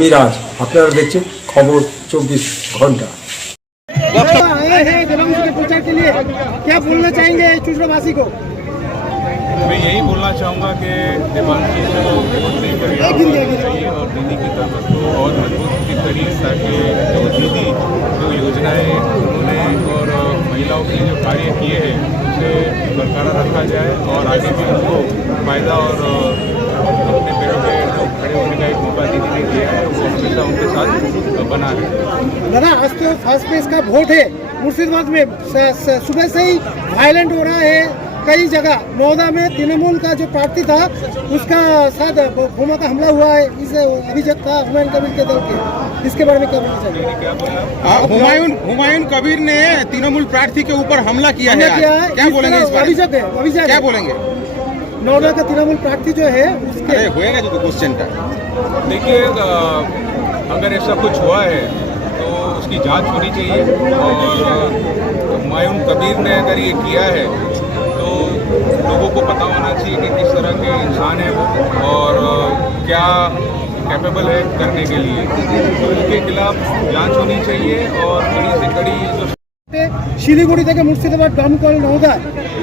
মিরাজ, আপনারা দেখছেন খবর 24 घंटा। आए हैं जलंधर के प्रचार के लिए, क्या बोलना चाहेंगे चुचुड़ावासी को? मैं यही बोलना चाहूँगा कि देवांशी को वोट देकर चाहिए और दीदी की ताकत को और मजबूत करिए, ताकि जो दीदी जो योजनाएं उन्होंने और महिलाओं के जो कार्य किए हैं उसे बरकरार रखा जाए और आगे भी उनको फायदा और अपने पैरों पे खड़े होने का एक मौका दीदी ने दिया है, वो हमेशा उनके साथ बना रहे। दादा, आज तो फर्स्ट फेज का वोट है मुर्शिदाबाद में। सुबह से ही वायलेंट हो रहा है कई जगह। नौदा में तृणमूल का जो प्रार्थी था उसका साथ बोमा का हमला हुआ है। इस अभिषेक था हुमायूं कबीर के दल के, इसके बारे में क्या बोलना चाहिए? हुमायूं कबीर ने तृणमूल प्रार्थी के ऊपर हमला किया है। क्या बोलेंगे इस बारे में? अभिषेक क्या बोलेंगे? नौदा का तृणमूल प्रार्थी जो है उसके होएगा जो क्वेश्चन का। देखिए, अगर ऐसा कुछ हुआ है तो उसकी जांच होनी चाहिए और हुमायूं कबीर ने अगर ये किया है तो लोगों को पता होना चाहिए कि किस तरह के इंसान है वो और क्या कैपेबल है करने के लिए। तो उनके खिलाफ जांच होनी चाहिए और कड़ी से कड़ी जो শিলিগুড়ি থেকে মুর্শিদাবাদ, দমকল, নওদা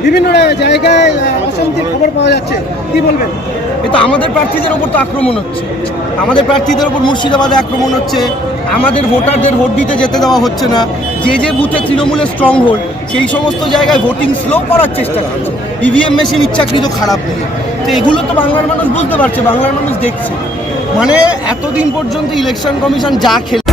বিভিন্ন জায়গায় অশান্তির খবর পাওয়া যাচ্ছে, কি বলবেন? এটা আমাদের প্রার্থীদের ওপর তো আক্রমণ হচ্ছে, আমাদের প্রার্থীদের ওপর মুর্শিদাবাদে আক্রমণ হচ্ছে, আমাদের ভোটারদের ভোট দিতে যেতে দেওয়া হচ্ছে না। যে যে বুথে তৃণমূলের স্ট্রং হোল্ড সেই সমস্ত জায়গায় ভোটিং স্লো করার চেষ্টা করছে, ইভিএম মেশিন ইচ্ছাকৃত খারাপ দিয়ে। তো এগুলো তো বাংলার মানুষ বুঝতে পারছে, বাংলার মানুষ দেখছে। মানে এতদিন পর্যন্ত ইলেকশন কমিশন যা খেলে